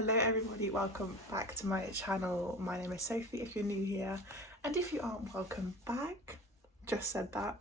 Hello everybody, welcome back to my channel. My name is Sophie if you're new here, and if you aren't, welcome back. Just said that.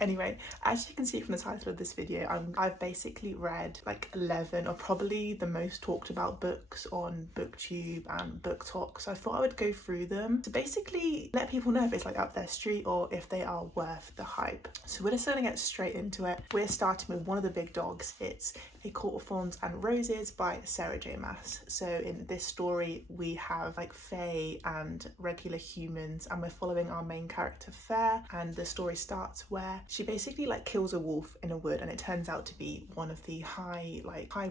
Anyway, as you can see from the title of this video, I've basically read like 11 or probably the most talked about books on booktube and booktok, so I thought I would go through them to basically let people know if it's like up their street or if they are worth the hype. So we're just gonna get straight into it. We're starting with one of the big dogs. It's A Court of Thorns and Roses by Sarah J Maas. So in this story we have like fae and regular humans, and we're following our main character Fair, and the story starts where she basically like kills a wolf in a wood, and it turns out to be one of the high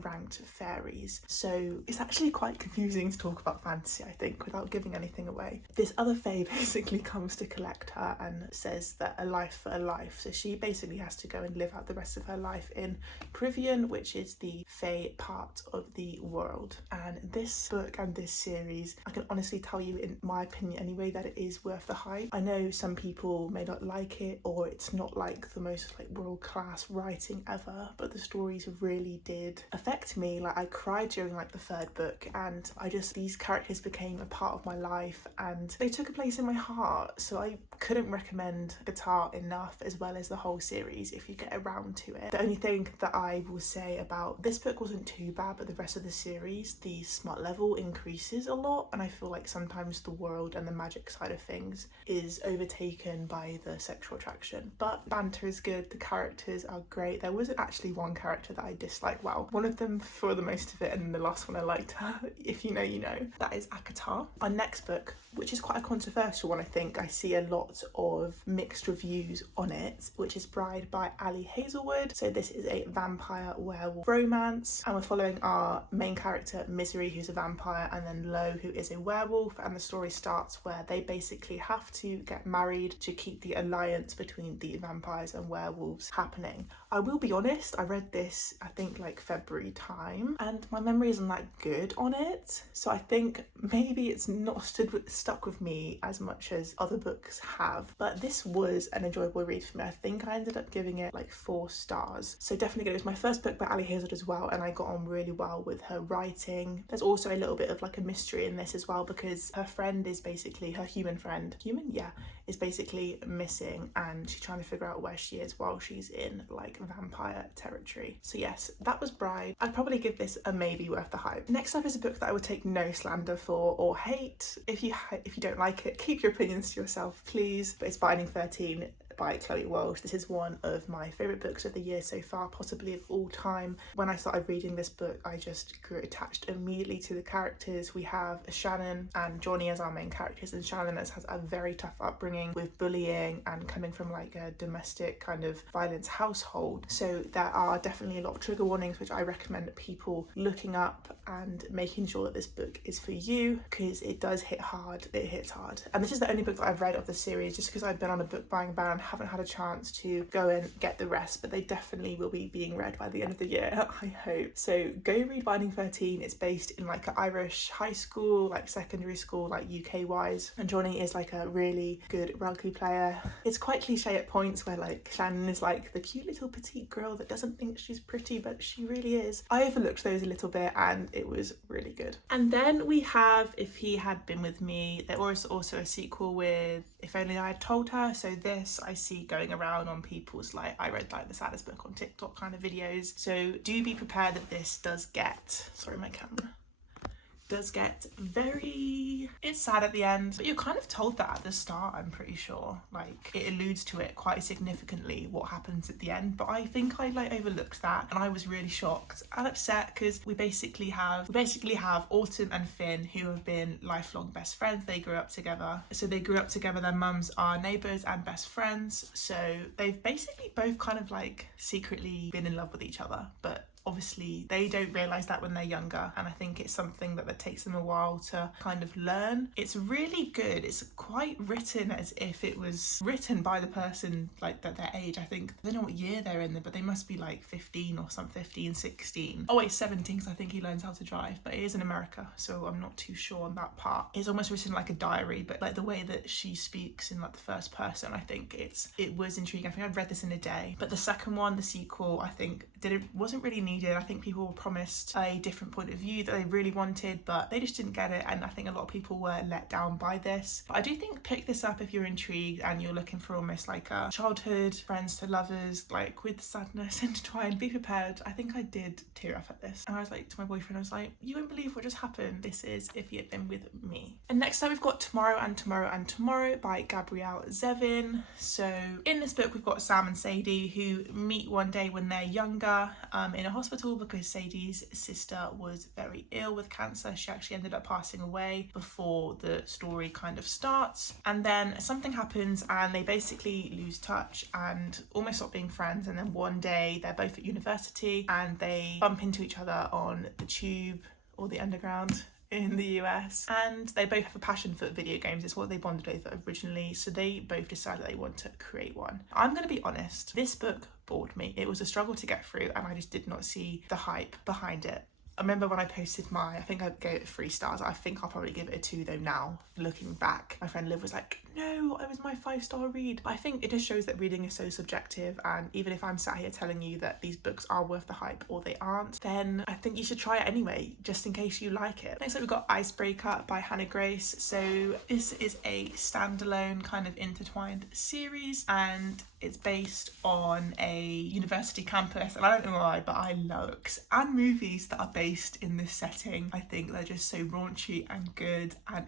ranked fairies. So it's actually quite confusing to talk about fantasy, I think, without giving anything away. This other fae basically comes to collect her and says that a life for a life, so she basically has to go and live out the rest of her life in Privian, which is the fae part of the world. And this book and this series, I can honestly tell you, in my opinion anyway, that it is worth the hype. I know some people may not like it, or it's not like the most like world-class writing ever, but the stories really did affect me. Like I cried during like the third book, and these characters became a part of my life and they took a place in my heart. So I couldn't recommend Guitar enough, as well as the whole series if you get around to it. The only thing that I will say about this book wasn't too bad, but the rest of the series, the smut level increases a lot, and I feel like sometimes the world and the magic side of things is overtaken by the sexual attraction. But banter is good, the characters are great. There wasn't actually one character that I disliked. Well, one of them for the most of it, and the last one I liked her. If you know, you know. That is Akatar. Our next book, which is quite a controversial one, I think. I see a lot of mixed reviews on it, which is Bride by Ali Hazelwood. So this is a vampire werewolf romance, and we're following our main character Misery, who's a vampire, and then Lo, who is a werewolf, and the story starts where they basically have to get married to keep the alliance between the vampires and werewolves happening. I will be honest, I read this I think like February time, and my memory isn't that good on it, so I think maybe it's not stuck with me as much as other books have. But this was an enjoyable read for me. I think I ended up giving it like 4 stars, so definitely good. It was my first book by Ali Hazelwood as well, and I got on really well with her writing. There's also a little bit of like a mystery in this as well, because her friend is basically, her human friend, is basically missing, and she's trying to figure out where she is while she's in like vampire territory. So yes, that was Bride. I'd probably give this a maybe worth the hype. Next up is a book that I would take no slander for or hate. If you don't like it, keep your opinions to yourself, please. But it's Binding 13 by Chloe Walsh. This is one of my favourite books of the year so far, possibly of all time. When I started reading this book, I just grew attached immediately to the characters. We have Shannon and Johnny as our main characters, and Shannon has a very tough upbringing with bullying and coming from like a domestic kind of violence household. So there are definitely a lot of trigger warnings, which I recommend people looking up and making sure that this book is for you, because it does hit hard. It hits hard. And this is the only book that I've read of the series, just because I've been on a book buying ban, haven't had a chance to go and get the rest, but they definitely will be being read by the end of the year, I hope. So go read Binding 13. It's based in like an Irish high school, like secondary school, like UK wise, and Johnny is like a really good rugby player. It's quite cliche at points where like Shannon is like the cute little petite girl that doesn't think she's pretty, but she really is. I overlooked those a little bit, and it was really good. And then we have If He Had Been With Me. There was also a sequel with If Only I Had Told Her. So this I see going around on people's like, I read like the saddest book on TikTok kind of videos. So do be prepared that this does get, sorry my camera, does get very, it's sad at the end, but you're kind of told that at the start, I'm pretty sure. Like it alludes to it quite significantly what happens at the end, but I think I like overlooked that, and I was really shocked and upset, because we basically have Autumn and Finn, who have been lifelong best friends. They grew up together. Their mums are neighbours and best friends, so they've basically both kind of like secretly been in love with each other, but obviously they don't realise that when they're younger, and I think it's something that takes them a while to kind of learn. It's really good. It's quite written as if it was written by the person like that their age. I think, I don't know what year they're in, but they must be like 15 or something, 15, 16. Oh wait, 17, because I think he learns how to drive, but it is in America, so I'm not too sure on that part. It's almost written like a diary, but like the way that she speaks in like the first person, I think it was intriguing. I think I'd read this in a day. But the second one, the sequel, I think wasn't really needed. I think people were promised a different point of view that they really wanted, but they just didn't get it, and I think a lot of people were let down by this. But I do think pick this up if you're intrigued and you're looking for almost like a childhood friends to lovers, like with sadness intertwined. Be prepared. I think I did tear up at this, and I was like to my boyfriend, I was like, you won't believe what just happened. This is If You Had Been With Me. And next up we've got Tomorrow and Tomorrow and Tomorrow by Gabrielle Zevin. So in this book we've got Sam and Sadie who meet one day when they're younger in a hospital because Sadie's sister was very ill with cancer. She actually ended up passing away before the story kind of starts, and then something happens and they basically lose touch and almost stop being friends. And then one day they're both at university and they bump into each other on the tube or the underground in the US, and they both have a passion for video games. It's what they bonded over originally, so they both decided they want to create one. I'm going to be honest, this book bored me. It was a struggle to get through and I just did not see the hype behind it. I remember when I posted I think I gave it 3 stars. I think I'll probably give it a 2 though now, looking back. My friend Liv was like, no, it was my 5-star read. But I think it just shows that reading is so subjective, and even if I'm sat here telling you that these books are worth the hype or they aren't, then I think you should try it anyway, just in case you like it. Next up we've got Icebreaker by Hannah Grace. So this is a standalone kind of intertwined series, and it's based on a university campus, and I don't know why, but I love books and movies that are based in this setting. I think they're just so raunchy and good, and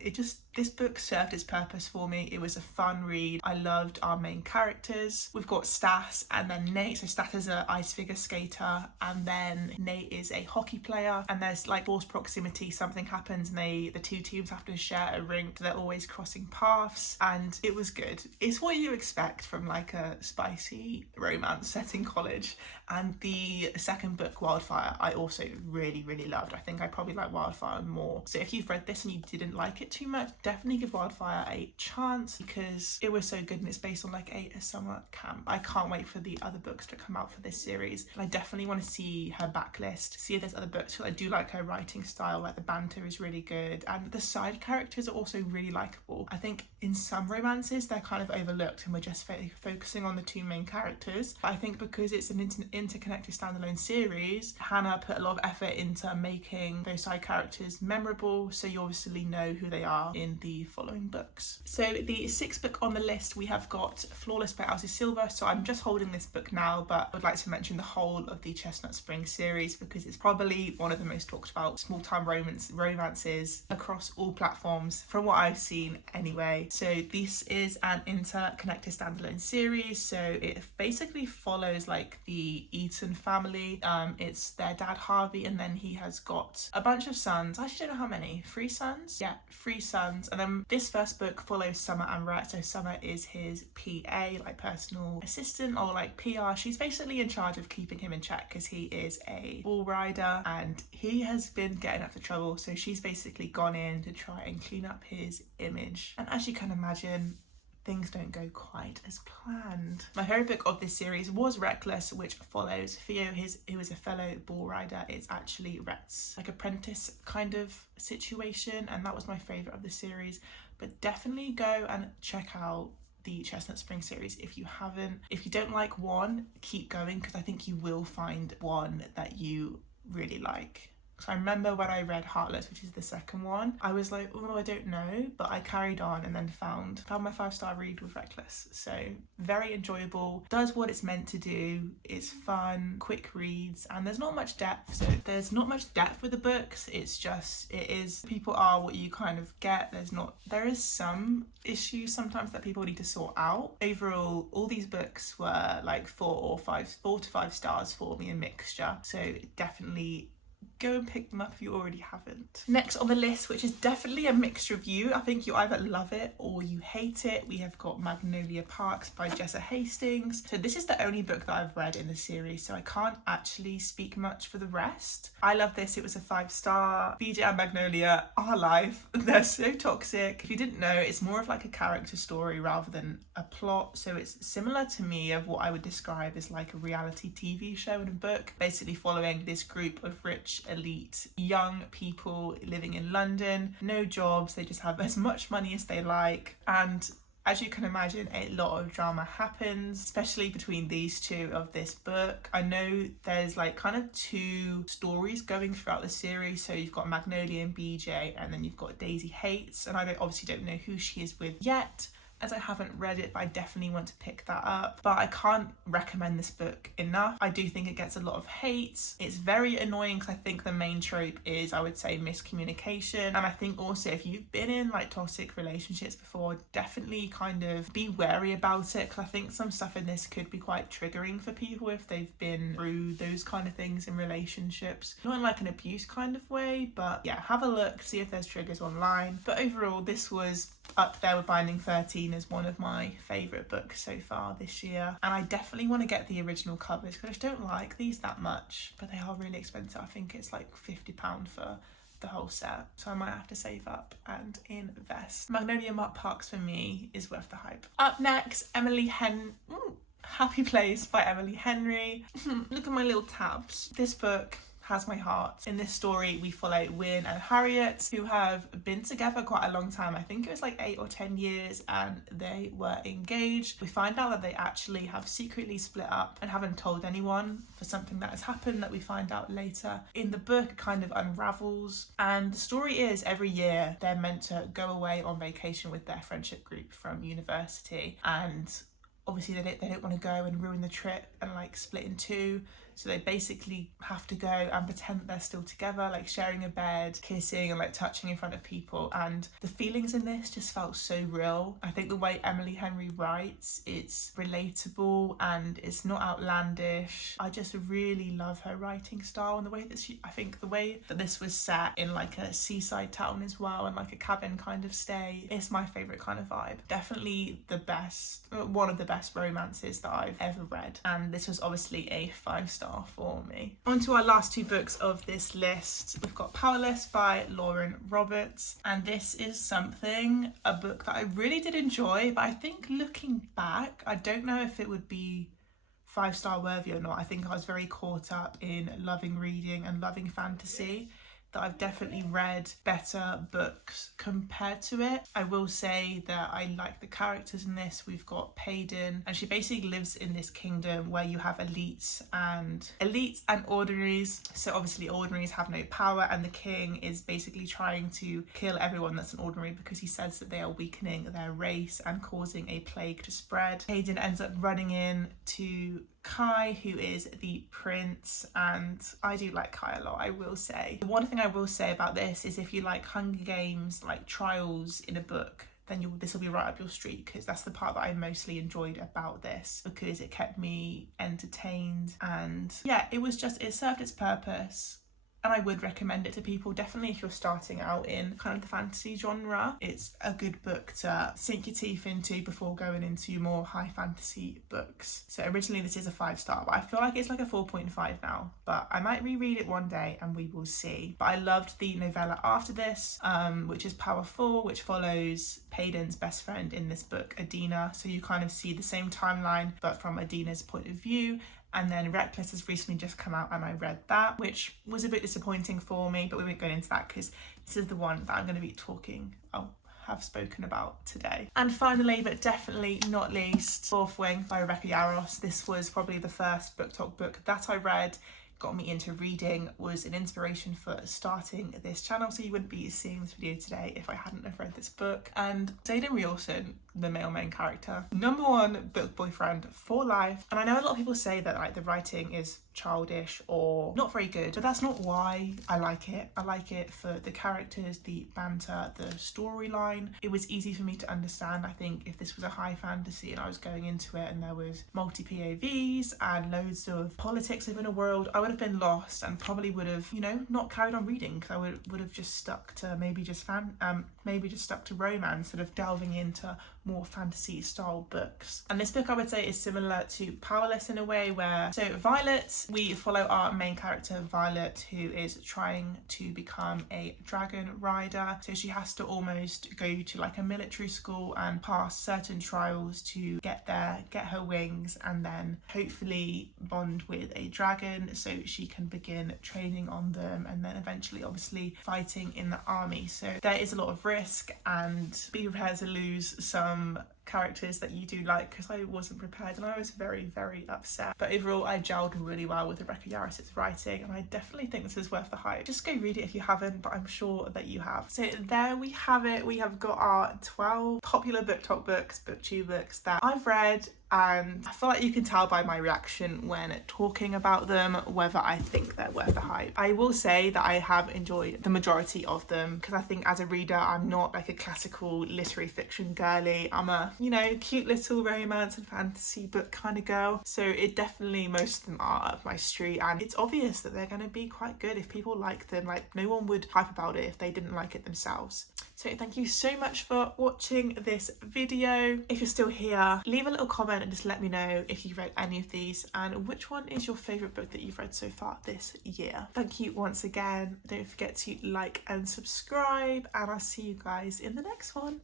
this book served its purpose for me. It was a fun read. I loved our main characters. We've got Stas and then Nate. So Stas is an ice figure skater, and then Nate is a hockey player, and there's like forced proximity. Something happens and the 2 teams have to share a rink. They're always crossing paths, and it was good. It's what you expect from like a spicy romance set in college. And the second book, Wildfire, I also really loved. I think I probably like Wildfire more. So if you've read this and you didn't like it too much, definitely give Wildfire a chance because it was so good, and it's based on like a summer camp. I can't wait for the other books to come out for this series. And I definitely want to see her backlist, see if there's other books, because I do like her writing style. Like the banter is really good, and the side characters are also really likable. I think in some romances they're kind of overlooked and we're just focusing on the 2 main characters. But I think because it's an interconnected standalone series, Hannah put a lot of effort into making those side characters memorable, so you obviously know who they are in the following books. So the 6th book on the list, we have got Flawless by Elsie Silver. So I'm just holding this book now, but I would like to mention the whole of the Chestnut Spring series because it's probably one of the most talked about small-time romances across all platforms from what I've seen anyway. So this is an interconnected standalone series, so it basically follows like the Eaton family. It's their dad Harvey, and then he has got a bunch of sons. I actually don't know how many. 3 sons? Yeah, 3 sons. And then this first book follows Summer and Rhett. So Summer is his PA, like personal assistant or like PR. She's basically in charge of keeping him in check because he is a bull rider and he has been getting up to trouble. So she's basically gone in to try and clean up his image. And as you can imagine, things don't go quite as planned. My favourite book of this series was Reckless, which follows Theo, who is a fellow bull rider. It's actually Rhett's like apprentice kind of situation, and that was my favourite of the series. But definitely go and check out the Chestnut Spring series if you haven't. If you don't like one, keep going because I think you will find one that you really like. So I remember when I read Heartless, which is the second one, I was like, oh, I don't know, but I carried on and then found my 5-star read with Reckless. So very enjoyable, does what it's meant to do, it's fun, quick reads, and there's not much depth. So there's not much depth with the books, people are what you kind of get. There is some issues sometimes that people need to sort out. Overall, all these books were like 4 to 5 stars for me, a mixture. So definitely go and pick them up if you already haven't. Next on the list, which is definitely a mixed review, I think you either love it or you hate it, we have got Magnolia Parks by Jessa Hastings. So this is the only book that I've read in the series, so I can't actually speak much for the rest. I love this. It was a 5-star. BJ and Magnolia are alive. They're so toxic. If you didn't know, it's more of like a character story rather than a plot, so it's similar to me of what I would describe as like a reality TV show in a book, basically following this group of rich elite young people living in London, no jobs, they just have as much money as they like, and As you can imagine, a lot of drama happens, especially between these two of this book. I know there's like kind of two stories going throughout the series. So you've got Magnolia and BJ, and then you've got Daisy Hates, and I obviously don't know who she is with yet, as I haven't read it, but I definitely want to pick that up. But I can't recommend this book enough. I do think it gets a lot of hate. It's very annoying because I think the main trope is, I would say, miscommunication. And I think also if you've been in like toxic relationships before, definitely kind of be wary about it, because I think some stuff in this could be quite triggering for people if they've been through those kind of things in relationships. Not in like an abuse kind of way, but yeah, have a look, see if there's triggers online. But overall, this was up there with Binding 13 as one of my favourite books so far this year, and I definitely want to get the original covers because I just don't like these that much, but they are really expensive. I think it's like £50 for the whole set, so I might have to save up and invest. Magnolia Parks for me is worth the hype. Up next, Happy Place by Emily Henry. Look at my little tabs. This book has my heart. In this story, we follow Wynne and Harriet, who have been together quite a long time. I think it was like 8 or 10 years, and they were engaged. We find out that they actually have secretly split up and haven't told anyone for something that has happened that we find out later. In the book, it kind of unravels, and the story is every year they're meant to go away on vacation with their friendship group from university, and obviously they don't want to go and ruin the trip and like split in two. So they basically have to go and pretend that they're still together, like sharing a bed, kissing and like touching in front of people. And the feelings in this just felt so real. I think the way Emily Henry writes, it's relatable and it's not outlandish. I just really love her writing style, and the way that I think the way that this was set in like a seaside town as well, and like a cabin kind of stay, it's my favourite kind of vibe. Definitely one of the best romances that I've ever read. And this was obviously a 5-star for me. On to our last two books of this list. We've got Powerless by Lauren Roberts, and this is a book that I really did enjoy, but I think looking back, I don't know if it would be 5-star worthy or not. I think I was very caught up in loving reading and loving fantasy, that I've definitely read better books compared to it. I will say that I like the characters in this. We've got Payden, and she basically lives in this kingdom where you have elites and ordinaries. So obviously ordinaries have no power, and the king is basically trying to kill everyone that's an ordinary because he says that they are weakening their race and causing a plague to spread. Payden ends up running in to Kai, who is the prince, and I do like Kai a lot, I will say. The one thing I will say about this is if you like Hunger Games, like trials in a book, then this will be right up your street, because that's the part that I mostly enjoyed about this, because it kept me entertained, and yeah, it served its purpose. And I would recommend it to people, definitely if you're starting out in kind of the fantasy genre. It's a good book to sink your teeth into before going into more high fantasy books. So originally this is a 5-star, but I feel like it's like a 4.5 now. But I might reread it one day and we will see. But I loved the novella after this, which is Power 4, which follows Payden's best friend in this book, Adina. So you kind of see the same timeline, but from Adina's point of view. And then Reckless has recently just come out, and I read that, which was a bit disappointing for me, but we won't go into that because this is the one that I'm going to be have spoken about today. And finally, but definitely not least, Fourth Wing by Rebecca Yarros. This was probably the first BookTok book that I read, got me into reading, was an inspiration for starting this channel, so you wouldn't be seeing this video today if I hadn't have read this book. And Xaden Riorson, the male main character, #1 book boyfriend for life. And I know a lot of people say that like the writing is childish or not very good, but that's not why I like it. I like it for the characters, the banter, the storyline. It was easy for me to understand. I think if this was a high fantasy and I was going into it and there was multi-POVs and loads of politics within a world, I would have been lost and probably would have, not carried on reading, because I would have just stuck to maybe just stuck to romance, sort of delving into more fantasy style books. And this book I would say is similar to Powerless in a way where, so Violet, we follow our main character Violet, who is trying to become a dragon rider. So she has to almost go to like a military school and pass certain trials to get there, get her wings, and then hopefully bond with a dragon so she can begin training on them and then eventually obviously fighting in the army. So there is a lot of risk, and be prepared to lose some characters that you do like, because I wasn't prepared and I was very, very upset. But overall, I gelled really well with Rebecca Yarros' writing, and I definitely think this is worth the hype. Just go read it if you haven't, but I'm sure that you have. So there we have it. We have got our 12 popular BookTok books, booktube books that I've read, and I feel like you can tell by my reaction when talking about them whether I think they're worth the hype. I will say that I have enjoyed the majority of them, because I think as a reader I'm not like a classical literary fiction girly. I'm a, you know, cute little romance and fantasy book kind of girl, so it definitely, most of them are up my street, and it's obvious that they're going to be quite good if people like them. Like, no one would hype about it if they didn't like it themselves. So thank you so much for watching this video. If you're still here, leave a little comment and just let me know if you've read any of these and which one is your favourite book that you've read so far this year. Thank you once again. Don't forget to like and subscribe, and I'll see you guys in the next one.